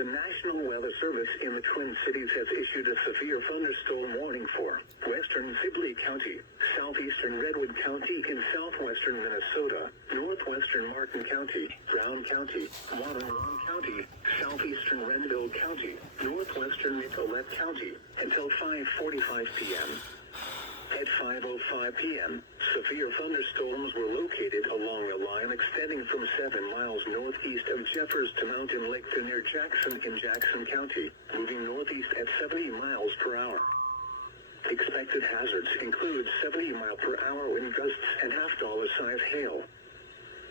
The National Weather Service in the Twin Cities has issued a severe thunderstorm warning for western Sibley County, southeastern Redwood County in southwestern Minnesota, northwestern Martin County, Brown County, Waterloo County, southeastern Renville County, northwestern Nicollet County, until 5:45 p.m. At 5:05 p.m., severe thunderstorms were located along a line extending from 7 miles northeast of Jeffers to Mountain Lake to near Jackson in Jackson County, moving northeast at 70 miles per hour. Expected hazards include 70-mile-per-hour wind gusts and half-dollar-size hail.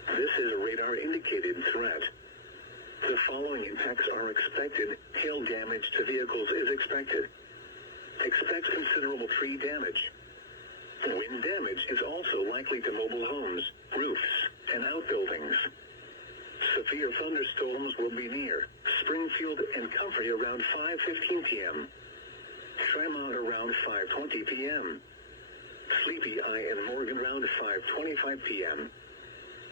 This is a radar-indicated threat. The following impacts are expected. Hail damage to vehicles is expected. Expect considerable tree damage. Wind damage is also likely to mobile homes, roofs, and outbuildings. Severe thunderstorms will be near Springfield and Comfrey around 5:15 p.m. Tremont around 5:20 p.m. Sleepy Eye and Morgan around 5:25 p.m.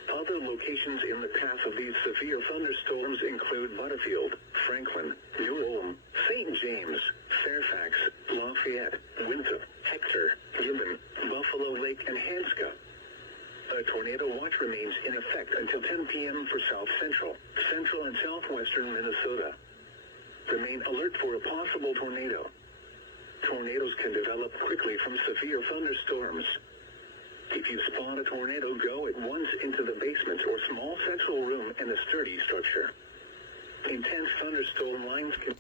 Other locations in the path of these severe thunderstorms include Butterfield, Franklin, New Ulm, St. James, Fairfax, Lafayette, Winthrop, Hector, Gibbon, Buffalo Lake, and Hanska. A tornado watch remains in effect until 10 p.m. for South Central, Central and Southwestern Minnesota. Remain alert for a possible tornado. Tornadoes can develop quickly from severe thunderstorms. If you spot a tornado, go at once into the basement or small central room and a sturdy structure. Intense thunderstorm lines can